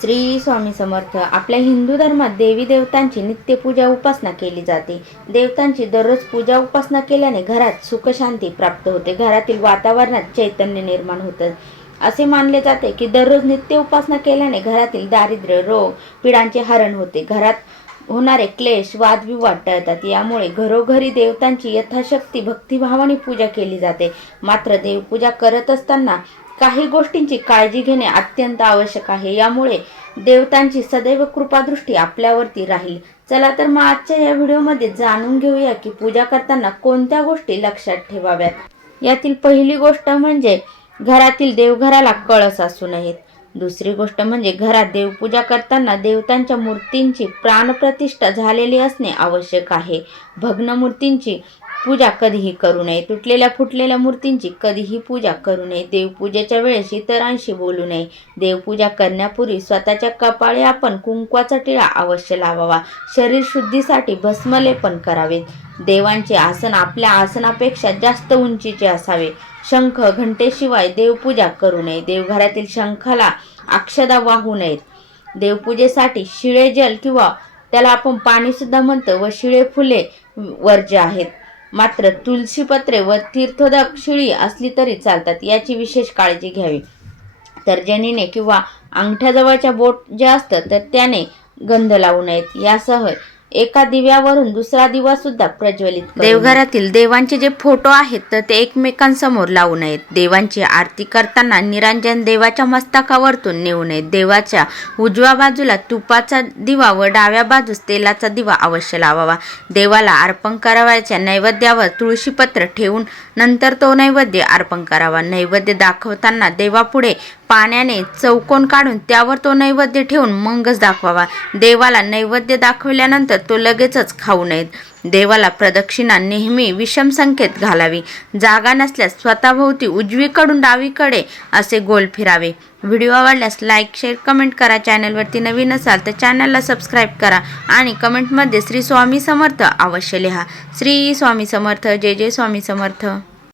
श्री स्वामी समर्थ. आपल्या हिंदू धर्मात देवी देवतांची नित्यपूजा उपासना केली जाते. देवतांची दररोज पूजा उपासना केल्याने घरात सुखशांती प्राप्त होते. घरातील वातावरणात चैतन्य निर्माण होतं. असे मानले जाते की दररोज नित्य उपासना केल्याने घरातील दारिद्र्य रोग पिढांचे हरण होते. घरात होणारे क्लेश वादविवाद टळतात. यामुळे घरोघरी देवतांची यथाशक्ती भक्तिभावाने पूजा केली जाते. मात्र देवपूजा करत असताना काही गोष्टींची काळजी घेणे अत्यंत आवश्यक आहे. यामुळे देवतांची सदैव कृपादृष्टी आपल्यावरती राहील. चला तर मग आजच्या या व्हिडिओमध्ये जाणून घेऊया की पूजा करताना कोणत्या गोष्टी लक्षात ठेवाव्यात. यातील पहिली गोष्ट म्हणजे घरातील देवघराला कळस असू नयेत. दुसरी गोष्ट म्हणजे घरात देवपूजा करताना देवतांच्या मूर्तींची प्राणप्रतिष्ठा झालेली असणे आवश्यक आहे. भग्न मूर्तींची पूजा कधीही करू नये. तुटलेल्या फुटलेल्या मूर्तींची कधीही पूजा करू नये. देवपूजेच्या वेळेस इतरांशी बोलू नये. देवपूजा करण्यापूर्वी स्वतःच्या कपाळी आपण कुंकवाचा टिळा अवश्य लावावा. शरीर शुद्धीसाठी भस्मलेपन करावे देवांचे आसन आपल्या आसनापेक्षा जास्त उंचीचे असावे. शंख घंटेशिवाय देवपूजा करू नये. देवघरातील शंखाला अक्षदा वाहू नयेत. देवपूजेसाठी शिळे जल किंवा त्याला आपण पाणीसुद्धा म्हणतो व शिळे फुले वर्ज्य आहेत. मात्र तुलसी पत्रे व तीर्थोदक शिळी असली तरी चालतात याची विशेष काळजी घ्यावी. तर्जनीने किंवा अंगठ्याजवळच्या बोट जे असतात तर त्याने गंध लावू नयेत. यासह एका दिव्यावरून दुसरा दिवा सुद्धा प्रज्वलित देवघरातील देवांचे जे फोटो आहेत तर ते एकमेकांसमोर लावू नयेत. देवांची आरती करताना निरांजन देवाच्या मस्तकावरतून नेऊ नयेत. देवाच्या उजव्या बाजूला तुपाचा दिवा व डाव्या बाजूस तेलाचा दिवा अवश्य लावावा. देवाला अर्पण करावयाच्या नैवेद्यावर तुळशीपत्र ठेवून नंतर तो नैवेद्य अर्पण करावा. नैवेद्य दाखवताना देवापुढे पाण्याने चौकोन काढून त्यावर तो नैवेद्य ठेवून मगच दाखवावा. देवाला नैवेद्य दाखवल्यानंतर तो लगेचच खाऊ नयेत. देवाला प्रदक्षिणा नेहमी विषम संख्येत घालावी. जागा नसल्यास स्वतःभोवती उजवीकडून डावीकडे असे गोल फिरावे. व्हिडिओ आवडल्यास लाईक शेअर कमेंट करा. चॅनलवरती नवीन असाल तर चॅनलला सबस्क्राईब करा आणि कमेंटमध्ये श्री स्वामी समर्थ अवश्य लिहा. श्री स्वामी समर्थ. जय जय स्वामी समर्थ.